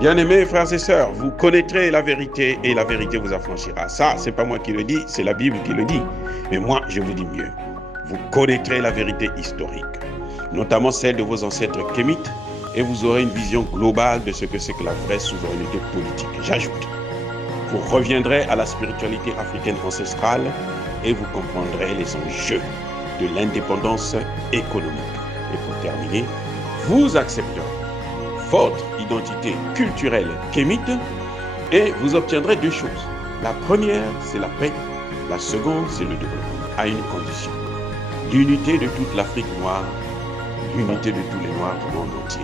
Bien-aimés frères et sœurs, vous connaîtrez la vérité et la vérité vous affranchira. Ça, c'est pas moi qui le dis, c'est la Bible qui le dit. Mais moi, je vous dis mieux. Vous connaîtrez la vérité historique, notamment celle de vos ancêtres kémites, et vous aurez une vision globale de ce que c'est que la vraie souveraineté politique. J'ajoute, vous reviendrez à la spiritualité africaine ancestrale et vous comprendrez les enjeux de l'indépendance économique. Et pour terminer, vous accepterez votre identité culturelle kémite et vous obtiendrez deux choses. La première, c'est la paix. La seconde, c'est le développement, à une condition. L'unité de toute l'Afrique noire, l'unité de tous les Noirs du monde entier.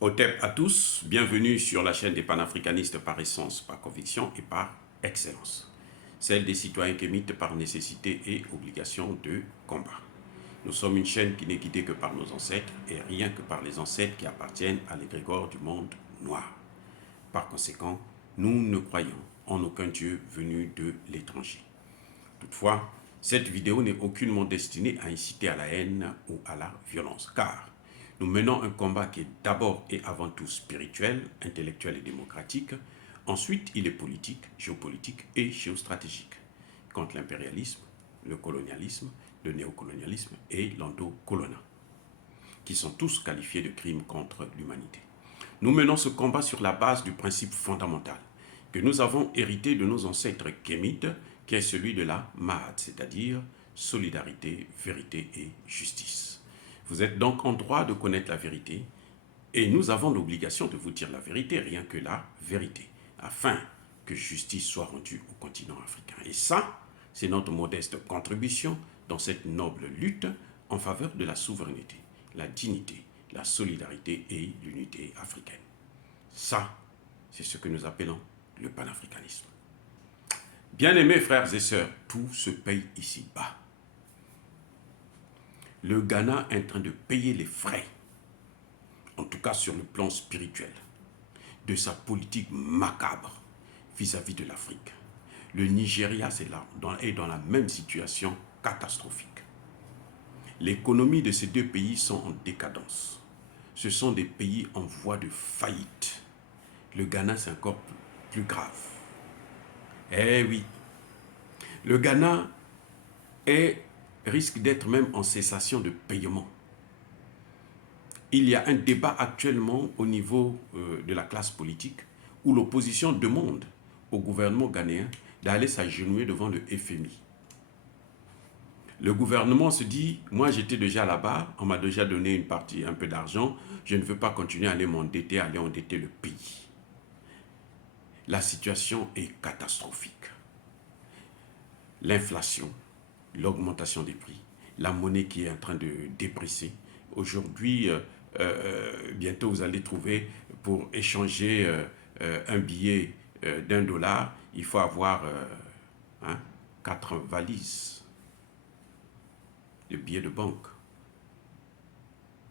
Otep à tous, bienvenue sur la chaîne des panafricanistes par essence, par conviction et par excellence. Celle des citoyens kémites par nécessité et obligation de combat. Nous sommes une chaîne qui n'est guidée que par nos ancêtres et rien que par les ancêtres qui appartiennent à l'égrégore du monde noir. Par conséquent, nous ne croyons en aucun Dieu venu de l'étranger. Toutefois, cette vidéo n'est aucunement destinée à inciter à la haine ou à la violence, car nous menons un combat qui est d'abord et avant tout spirituel, intellectuel et démocratique. Ensuite, il est politique, géopolitique et géostratégique, contre l'impérialisme, le colonialisme, le néocolonialisme et l'endocolonat, qui sont tous qualifiés de crimes contre l'humanité. Nous menons ce combat sur la base du principe fondamental que nous avons hérité de nos ancêtres kémites, qui est celui de la Mahad, c'est-à-dire solidarité, vérité et justice. Vous êtes donc en droit de connaître la vérité et nous avons l'obligation de vous dire la vérité, rien que la vérité, afin que justice soit rendue au continent africain. Et ça, c'est notre modeste contribution dans cette noble lutte en faveur de la souveraineté, la dignité, la solidarité et l'unité africaine. Ça, c'est ce que nous appelons le panafricanisme. Bien-aimés frères et sœurs, tout se paye ici-bas. Le Ghana est en train de payer les frais, en tout cas sur le plan spirituel, de sa politique macabre vis-à-vis de l'Afrique. Le Nigeria est dans la même situation catastrophique. L'économie de ces deux pays sont en décadence. Ce sont des pays en voie de faillite. Le Ghana, c'est encore plus grave. Eh oui, le Ghana risque d'être même en cessation de paiement. Il y a un débat actuellement au niveau de la classe politique où l'opposition demande au gouvernement ghanéen d'aller s'agenouiller devant le FMI. Le gouvernement se dit, moi j'étais déjà là-bas, on m'a déjà donné une partie, un peu d'argent, je ne veux pas continuer à aller m'endetter, à aller endetter le pays. La situation est catastrophique. L'inflation, l'augmentation des prix, la monnaie qui est en train de déprécier. Aujourd'hui, bientôt vous allez trouver, pour échanger un billet d'1 $, il faut avoir 4 valises de billets de banque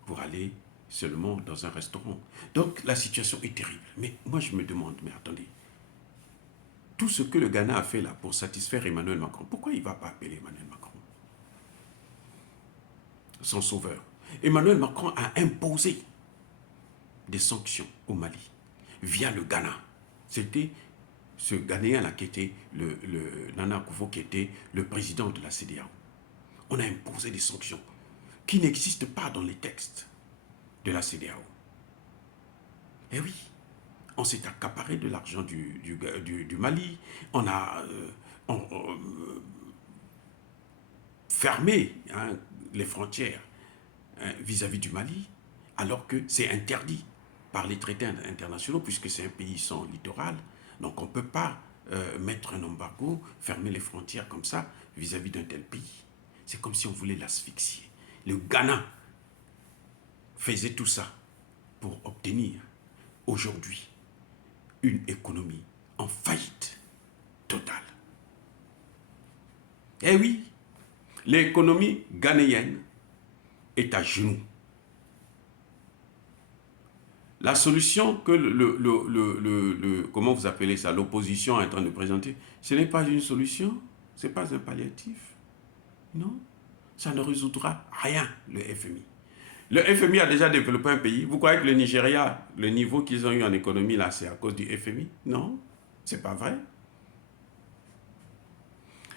pour aller seulement dans un restaurant. Donc la situation est terrible. Mais moi je me demande, mais attendez, tout ce que le Ghana a fait là pour satisfaire Emmanuel Macron, pourquoi il ne va pas appeler Emmanuel Macron son sauveur? Emmanuel Macron a imposé des sanctions au Mali via le Ghana. C'était ce Ghanéen là qui était le Nana Akufo, qui était le président de la CEDEAO. On a imposé des sanctions qui n'existent pas dans les textes de la CEDEAO. Eh oui, on s'est accaparé de l'argent du Mali, on a fermé les frontières vis-à-vis du Mali, alors que c'est interdit par les traités internationaux, puisque c'est un pays sans littoral. Donc on ne peut pas mettre un embargo, fermer les frontières comme ça vis-à-vis d'un tel pays. C'est comme si on voulait l'asphyxier. Le Ghana faisait tout ça pour obtenir aujourd'hui une économie en faillite totale. Eh oui, l'économie ghanéenne est à genoux. La solution que comment vous appelez ça, l'opposition est en train de présenter, ce n'est pas une solution, ce n'est pas un palliatif. Non, ça ne résoudra rien, le FMI. Le FMI a déjà développé un pays. Vous croyez que le Nigeria, le niveau qu'ils ont eu en économie, là, c'est à cause du FMI? Non, c'est pas vrai.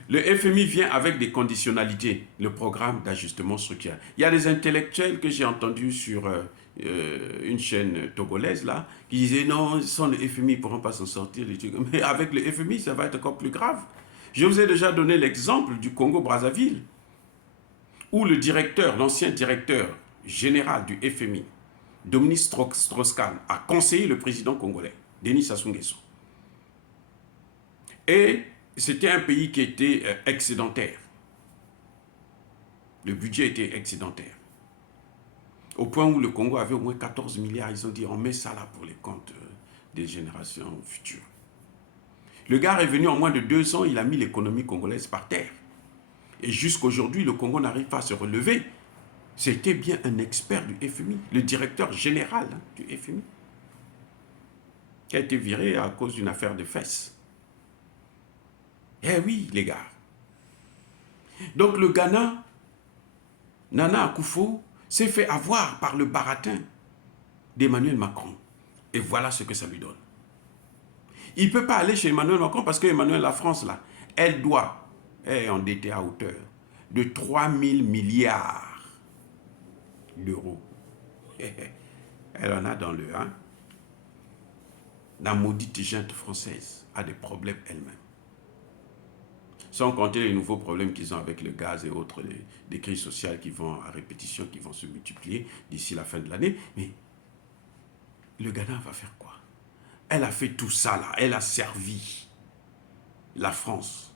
Le FMI vient avec des conditionnalités, le programme d'ajustement structurel. Il y a des intellectuels que j'ai entendus sur une chaîne togolaise, là, qui disaient non, sans le FMI, ils ne pourront pas s'en sortir. Mais avec le FMI, ça va être encore plus grave. Je vous ai déjà donné l'exemple du Congo-Brazzaville, où le directeur, l'ancien directeur général du FMI, Dominique Strauss-Kahn, a conseillé le président congolais, Denis Sassou Nguesso. Et c'était un pays qui était excédentaire. Le budget était excédentaire. Au point où le Congo avait au moins 14 milliards, ils ont dit on met ça là pour les comptes des générations futures. Le gars est venu en moins de 2 ans, il a mis l'économie congolaise par terre. Et jusqu'aujourd'hui, le Congo n'arrive pas à se relever. C'était bien un expert du FMI, le directeur général du FMI, qui a été viré à cause d'une affaire de fesses. Eh oui, les gars. Donc le Ghana, Nana Akufo, s'est fait avoir par le baratin d'Emmanuel Macron. Et voilà ce que ça lui donne. Il ne peut pas aller chez Emmanuel Macron parce que la France, là, elle est endettée à hauteur de 3 000 milliards d'euros. Elle en a dans le 1. La maudite junte française a des problèmes elle-même. Sans compter les nouveaux problèmes qu'ils ont avec le gaz et autres, des crises sociales qui vont à répétition, qui vont se multiplier d'ici la fin de l'année. Mais le Ghana va faire quoi? Elle a fait tout ça là, elle a servi la France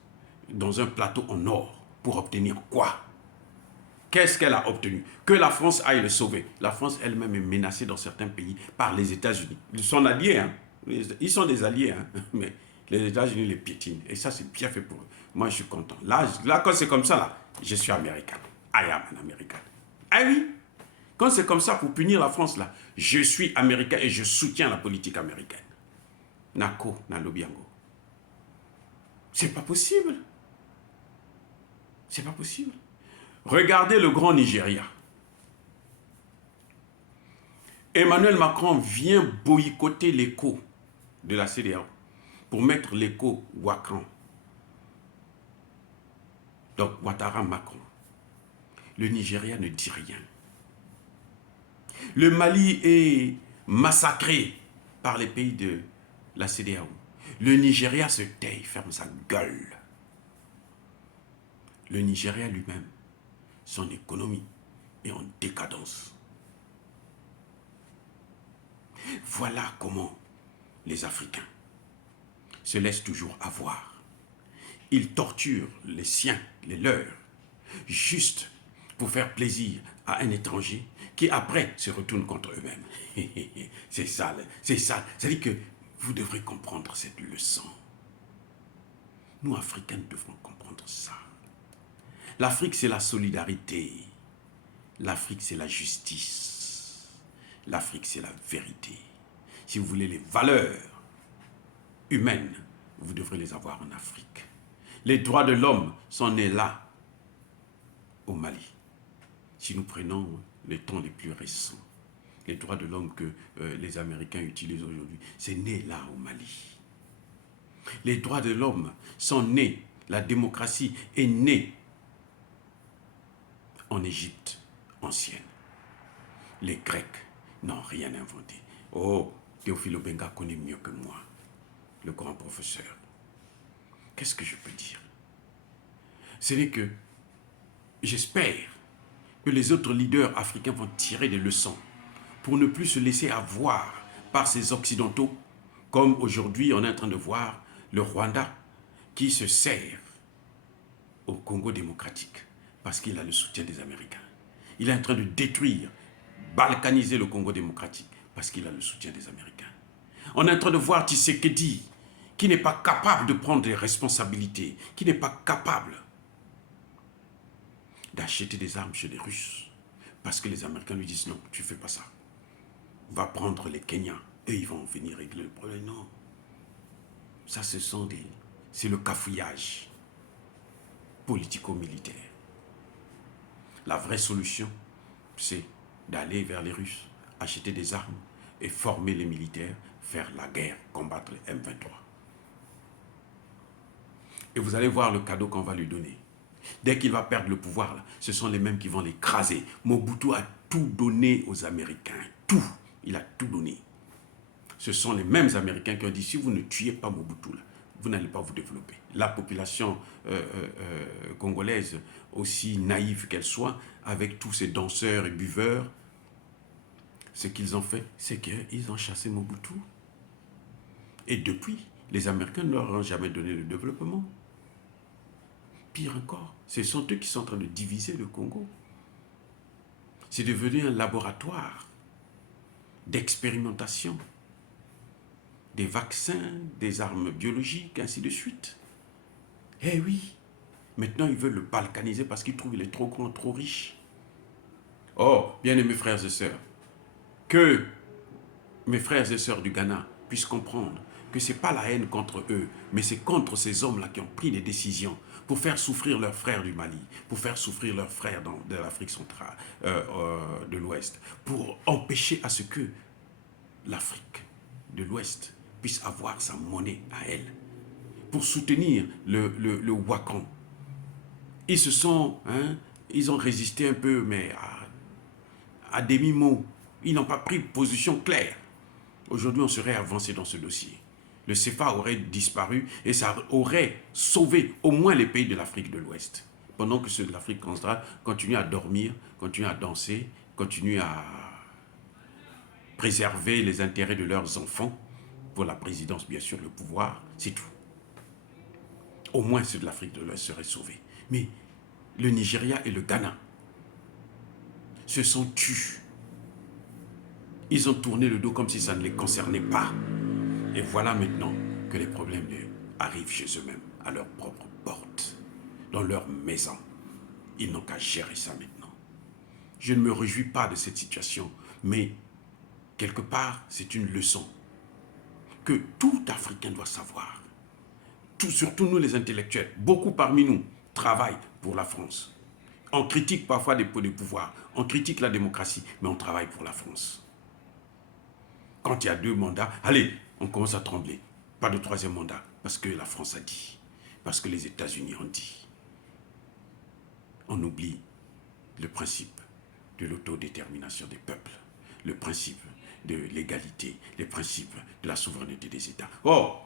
dans un plateau en or pour obtenir quoi? Qu'est-ce qu'elle a obtenu? Que la France aille le sauver. La France elle-même est menacée dans certains pays par les États-Unis. Ils sont alliés, hein? Ils sont des alliés, hein? Mais les États-Unis les piétinent. Et ça, c'est bien fait pour eux. Moi, je suis content. Là quand c'est comme ça, là, je suis américain. I am an American. Ah oui? Quand c'est comme ça pour punir la France, là, je suis américain et je soutiens la politique américaine. Nako, Nalobiango. C'est pas possible. C'est pas possible. Regardez le grand Nigeria. Emmanuel Macron vient boycotter l'écho de la CEDEAO pour mettre l'écho Ouattara. Donc Ouattara Macron. Le Nigeria ne dit rien. Le Mali est massacré par les pays de la CEDEAO. Le Nigeria se tait, ferme sa gueule. Le Nigeria lui-même, son économie est en décadence. Voilà comment les Africains se laissent toujours avoir. Ils torturent les siens, les leurs, juste pour faire plaisir à un étranger qui après se retourne contre eux-mêmes. C'est ça, c'est ça. C'est-à-dire que vous devrez comprendre cette leçon. Nous, Africains, nous devrons comprendre ça. L'Afrique, c'est la solidarité. L'Afrique, c'est la justice. L'Afrique, c'est la vérité. Si vous voulez les valeurs humaines, vous devrez les avoir en Afrique. Les droits de l'homme sont nés là, au Mali. Si nous prenons les temps les plus récents, les droits de l'homme que les Américains utilisent aujourd'hui, c'est né là, au Mali. Les droits de l'homme sont nés, la démocratie est née en Égypte ancienne. Les Grecs n'ont rien inventé. Oh, Théophile Obenga connaît mieux que moi, le grand professeur. Qu'est-ce que je peux dire? Ce n'est que j'espère que les autres leaders africains vont tirer des leçons pour ne plus se laisser avoir par ces Occidentaux, comme aujourd'hui on est en train de voir le Rwanda qui se sert au Congo démocratique parce qu'il a le soutien des Américains. Il est en train de détruire, balkaniser le Congo démocratique parce qu'il a le soutien des Américains. On est en train de voir Tshisekedi qui n'est pas capable de prendre des responsabilités, qui n'est pas capable d'acheter des armes chez les Russes parce que les Américains lui disent non, tu ne fais pas ça. va prendre les Kenyans et ils vont venir régler le problème. Non. Ça, c'est le cafouillage politico-militaire. La vraie solution, c'est d'aller vers les Russes, acheter des armes et former les militaires, faire la guerre, combattre les M23. Et vous allez voir le cadeau qu'on va lui donner. Dès qu'il va perdre le pouvoir, là, ce sont les mêmes qui vont l'écraser. Mobutu a tout donné aux Américains. Tout. Il a tout donné. Ce sont les mêmes Américains qui ont dit, si vous ne tuez pas Mobutu, là, vous n'allez pas vous développer. La population congolaise, aussi naïve qu'elle soit, avec tous ces danseurs et buveurs, ce qu'ils ont fait, c'est qu'ils ont chassé Mobutu. Et depuis, les Américains ne leur ont jamais donné le développement. Pire encore, ce sont eux qui sont en train de diviser le Congo. C'est devenu un laboratoire d'expérimentation, des vaccins, des armes biologiques, ainsi de suite. Eh oui, maintenant ils veulent le balkaniser parce qu'ils trouvent qu'il est trop grand, trop riche. Oh, bien-aimés frères et sœurs, que mes frères et sœurs du Ghana puissent comprendre que ce n'est pas la haine contre eux, mais c'est contre ces hommes-là qui ont pris des décisions pour faire souffrir leurs frères du Mali, pour faire souffrir leurs frères de l'Afrique centrale, de l'Ouest, pour empêcher à ce que l'Afrique de l'Ouest puisse avoir sa monnaie à elle, pour soutenir le Wakan. Ils se sont, ils ont résisté un peu, mais à demi-mot. Ils n'ont pas pris de position claire. Aujourd'hui, on serait avancé dans ce dossier. Le CFA aurait disparu et ça aurait sauvé au moins les pays de l'Afrique de l'Ouest. Pendant que ceux de l'Afrique centrale continuent à dormir, continuent à danser, continuent à préserver les intérêts de leurs enfants, pour la présidence, bien sûr, le pouvoir, c'est tout. Au moins ceux de l'Afrique de l'Ouest seraient sauvés. Mais le Nigeria et le Ghana se sont tus. Ils ont tourné le dos comme si ça ne les concernait pas. Et voilà maintenant que les problèmes arrivent chez eux-mêmes, à leur propre porte, dans leur maison. Ils n'ont qu'à gérer ça maintenant. Je ne me réjouis pas de cette situation, mais quelque part, c'est une leçon que tout Africain doit savoir. Surtout nous les intellectuels, beaucoup parmi nous travaillent pour la France. On critique parfois des pouvoirs, on critique la démocratie, mais on travaille pour la France. Quand il y a 2 mandats, allez, on commence à trembler. Pas de 3e mandat, parce que la France a dit, parce que les États-Unis ont dit. On oublie le principe de l'autodétermination des peuples, le principe de l'égalité, les principes de la souveraineté des États. Oh,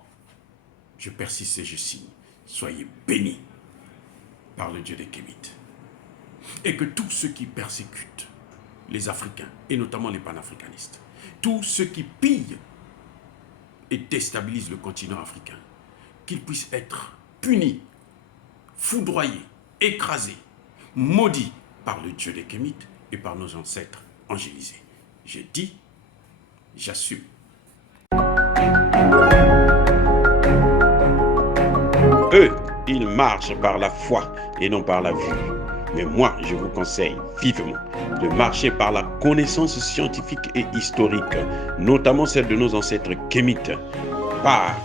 je persiste et je signe. Soyez bénis par le Dieu des Kémites. Et que tous ceux qui persécutent les Africains, et notamment les panafricanistes, tous ceux qui pillent et déstabilisent le continent africain, qu'ils puissent être punis, foudroyés, écrasés, maudits par le Dieu des Kémites et par nos ancêtres angélisés. J'ai dit, j'assume. Eux, ils marchent par la foi et non par la vue. Mais moi, je vous conseille vivement de marcher par la connaissance scientifique et historique, notamment celle de nos ancêtres kémites, par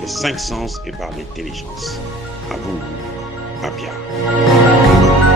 les 5 sens et par l'intelligence. À vous, Mapia.